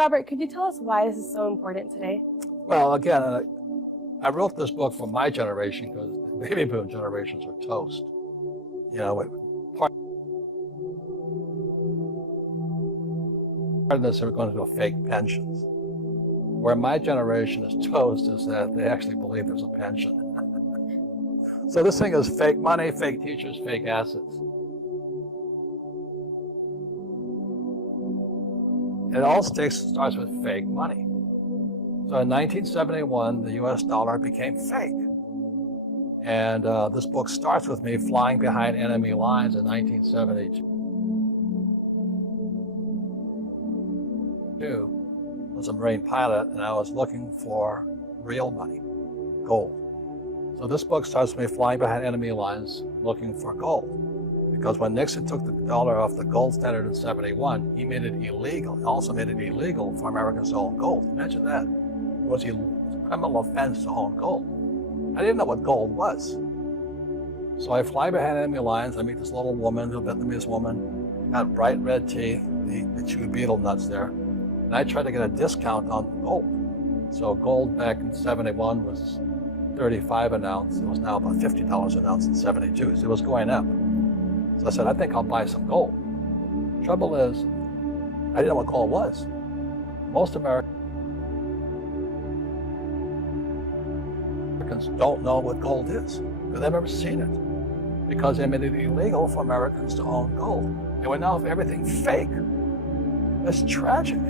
Robert, could you tell us why this is so important today? Well, again, I wrote this book for my generation because the baby boom generations are toast. You know, part of this are going to go fake pensions. Where my generation is toast is that they actually believe there's a pension. So this thing is fake money, fake teachers, fake assets. It all starts with fake money. So in 1971, the US dollar became fake. And this book starts with me flying behind enemy lines in 1972. I was a Marine pilot and I was looking for real money, gold. So this book starts with me flying behind enemy lines looking for gold. Because when Nixon took the dollar off the gold standard in 71, he made it illegal. He also made it illegal for Americans to own gold. Imagine that. It was a criminal offense to own gold. I didn't know what gold was. So I fly behind enemy lines. I meet this little woman, a Vietnamese woman, got bright red teeth. They chew beetle nuts there. And I tried to get a discount on gold. So gold back in 71 was 35 an ounce. It was now about $50 an ounce in 72. So it was going up. So I said, I think I'll buy some gold. Trouble is, I didn't know what gold was. Most Americans don't know what gold is. They've never seen it. Because they made it illegal for Americans to own gold. And we now have everything fake. It's tragic.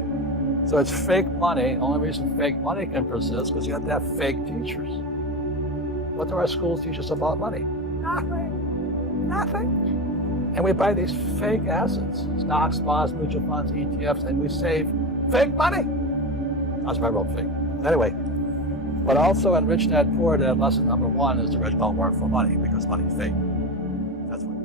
So it's fake money. The only reason fake money can persist is because you have to have fake teachers. What do our schools teach us about money? Nothing. Nothing. And we buy these fake assets, stocks, bonds, mutual funds, ETFs, and we save fake money. That's why I wrote fake. Anyway, but also in Rich Dad Poor Dad, lesson number 1 is the rich don't work for money because money's fake. That's what.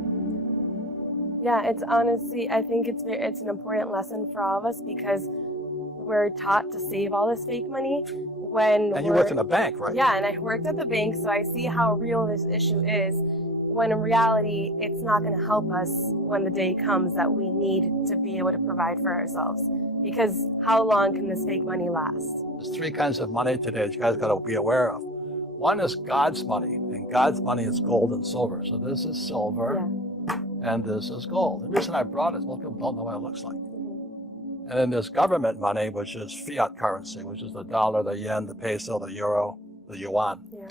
Yeah, it's honestly, I think it's an important lesson for all of us because we're taught to save all this fake money And you worked in a bank, right? Yeah, and I worked at the bank, so I see how real this issue is. When in reality, it's not going to help us when the day comes that we need to be able to provide for ourselves. Because how long can this fake money last? There's 3 kinds of money today that you guys got to be aware of. One is God's money, and God's money is gold and silver. So this is silver, and this is gold. The reason I brought it is most people don't know what it looks like. And then there's government money, which is fiat currency, which is the dollar, the yen, the peso, the euro, the yuan. Yeah.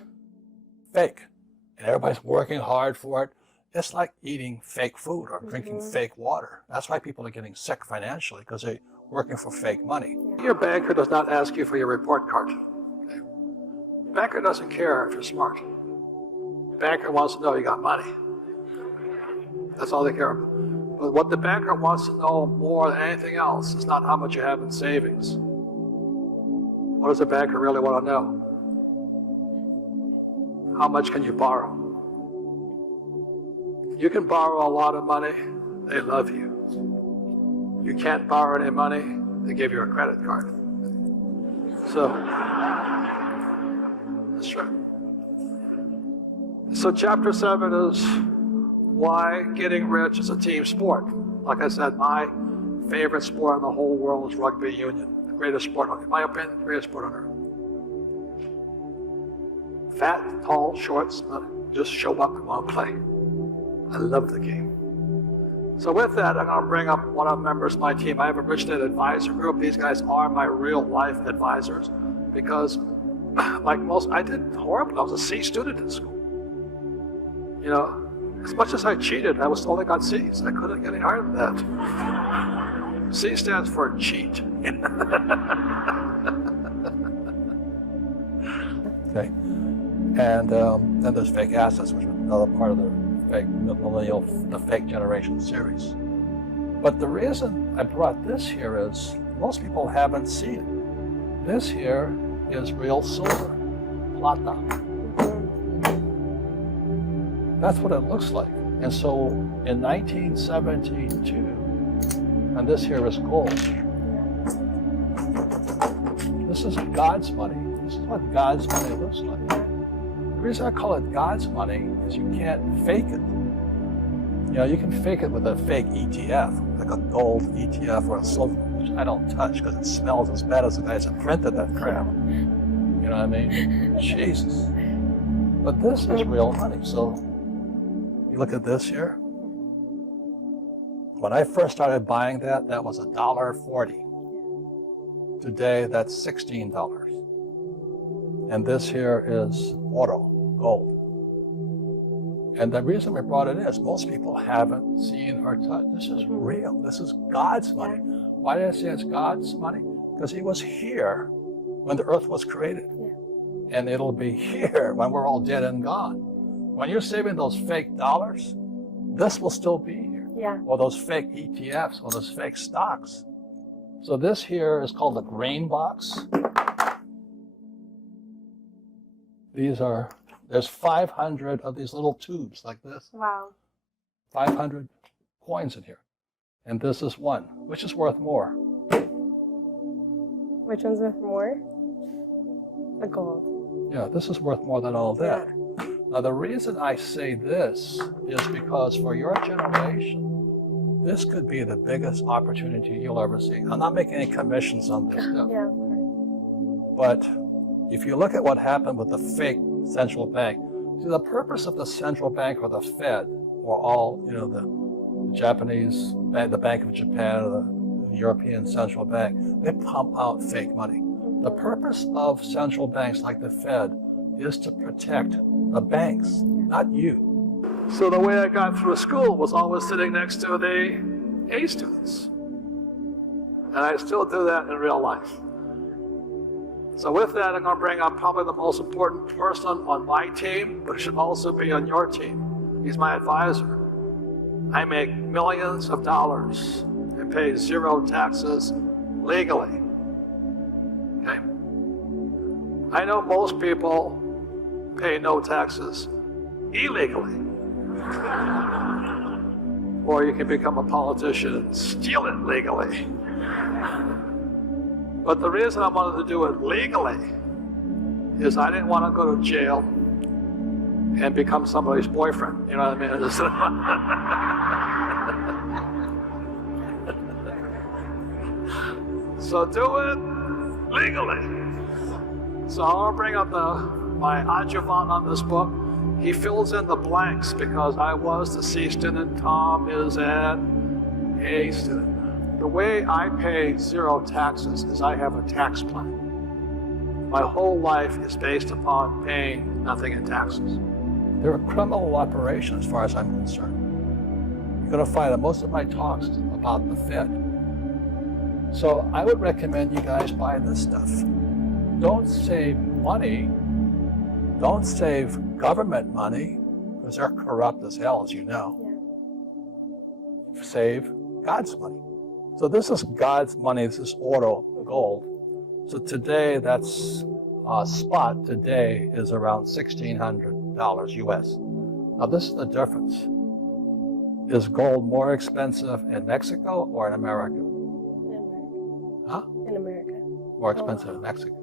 Fake. And everybody's working hard for it. It's like eating fake food or drinking fake water. That's why people are getting sick financially, because they're working for fake money. Your banker does not ask you for your report card. Okay? Banker doesn't care if you're smart. Banker wants to know you got money. That's all they care about. But what the banker wants to know more than anything else is not how much you have in savings. What does the banker really want to know? How much can you borrow? You can borrow a lot of money, they love you. You can't borrow any money, they give you a credit card. So, that's right. So chapter 7 is why getting rich is a team sport. Like I said, my favorite sport in the whole world is rugby union. The greatest sport, in my opinion, the greatest sport on earth. Fat, tall, short, just show up and want to play. I love the game. So with that, I'm going to bring up one of the members of my team. I have a Rich Dad advisor group. These guys are my real life advisors because, like most, I did horrible. I was a C student in school. You know, as much as I cheated, I was only got C's. I couldn't get any higher than that. C stands for cheat. Okay. And then there's fake assets, which is another part of the fake generation series. But the reason I brought this here is most people haven't seen it. This here is real silver, plata. That's what it looks like. And so in 1972, and this here is gold. This is God's money. This is what God's money looks like. The reason I call it God's money is you can't fake it. You know, you can fake it with a fake ETF, like a gold ETF or a silver, which I don't touch because it smells as bad as the guys that printed that crap. You know what I mean? Jesus. But this is real money. So you look at this here. When I first started buying that, that was $1.40. Today, that's $16. And this here is auto, gold. And the reason we brought it in is most people haven't seen or touched. This is real. This is God's money. Why did I say it's God's money? Because he was here when the earth was created. And it'll be here when we're all dead and gone. When you're saving those fake dollars, this will still be here. Yeah. Or those fake ETFs or those fake stocks. So this here is called the grain box. There's 500 of these little tubes like this. Wow. 500 coins in here. And this is one, which is worth more. Which one's worth more? The gold. Yeah, this is worth more than all that. Yeah. Now, the reason I say this is because for your generation, this could be the biggest opportunity you'll ever see. I'm not making any commissions on this stuff. Yeah. But if you look at what happened with the fake central bank, see, the purpose of the central bank or the Fed or all, you know, the Japanese, the Bank of Japan or the European Central Bank, they pump out fake money. The purpose of central banks like the Fed is to protect the banks, not you. So the way I got through school was always sitting next to the A students. And I still do that in real life. So with that, I'm going to bring up probably the most important person on my team, but it should also be on your team. He's my advisor. I make millions of dollars and pay zero taxes legally. Okay? I know most people pay no taxes illegally. Or you can become a politician and steal it legally. But the reason I wanted to do it legally is I didn't want to go to jail and become somebody's boyfriend. You know what I mean? So do it legally. So I'll bring up my adjuvant on this book. He fills in the blanks because I was the C student, Tom is an A student. The way I pay zero taxes is I have a tax plan. My whole life is based upon paying nothing in taxes. They're a criminal operation as far as I'm concerned. You're going to find that most of my talks about the Fed. So I would recommend you guys buy this stuff. Don't save money. Don't save government money, because they're corrupt as hell, as you know. Yeah. Save God's money. So this is God's money. This is auto gold. So today, that's spot today is around $1,600 US. Now this is the difference. Is gold more expensive in Mexico or in America? Huh? In America. More expensive in Mexico.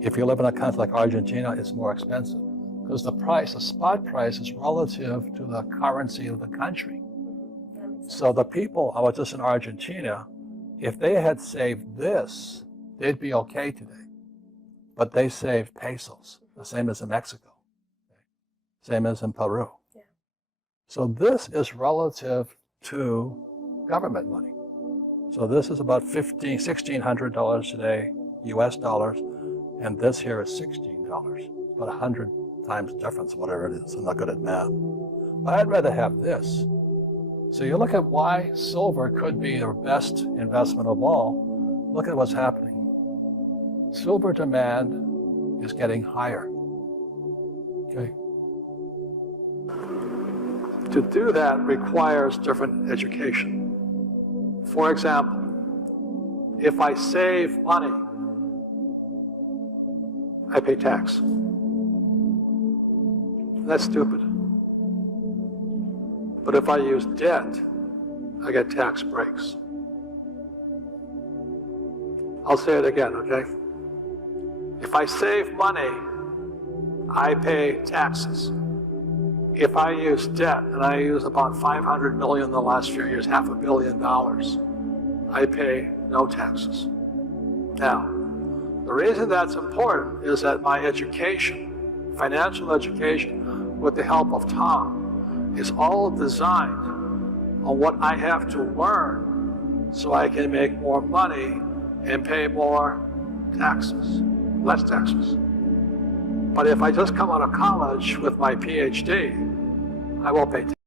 If you live in a country like Argentina, it's more expensive because the spot price is relative to the currency of the country. So the people, I was just in Argentina, if they had saved this, they'd be okay today. But they saved pesos, the same as in Mexico, same as in Peru. Yeah. So this is relative to government money. So this is about $1,600 today, US dollars, and this here is $16, about 100 times difference, whatever it is. I'm not good at math. But I'd rather have this. So you look at why silver could be the best investment of all. Look at what's happening. Silver demand is getting higher. Okay. To do that requires different education. For example, if I save money, I pay tax. That's stupid. But if I use debt, I get tax breaks. I'll say it again, okay? If I save money, I pay taxes. if I use debt, and I use about $500 million in the last few years, $500 million, I pay no taxes. Now, the reason that's important is that my education, financial education, with the help of Tom, is all designed on what I have to learn so I can make more money and pay more taxes, less taxes. But if I just come out of college with my PhD, I won't pay taxes.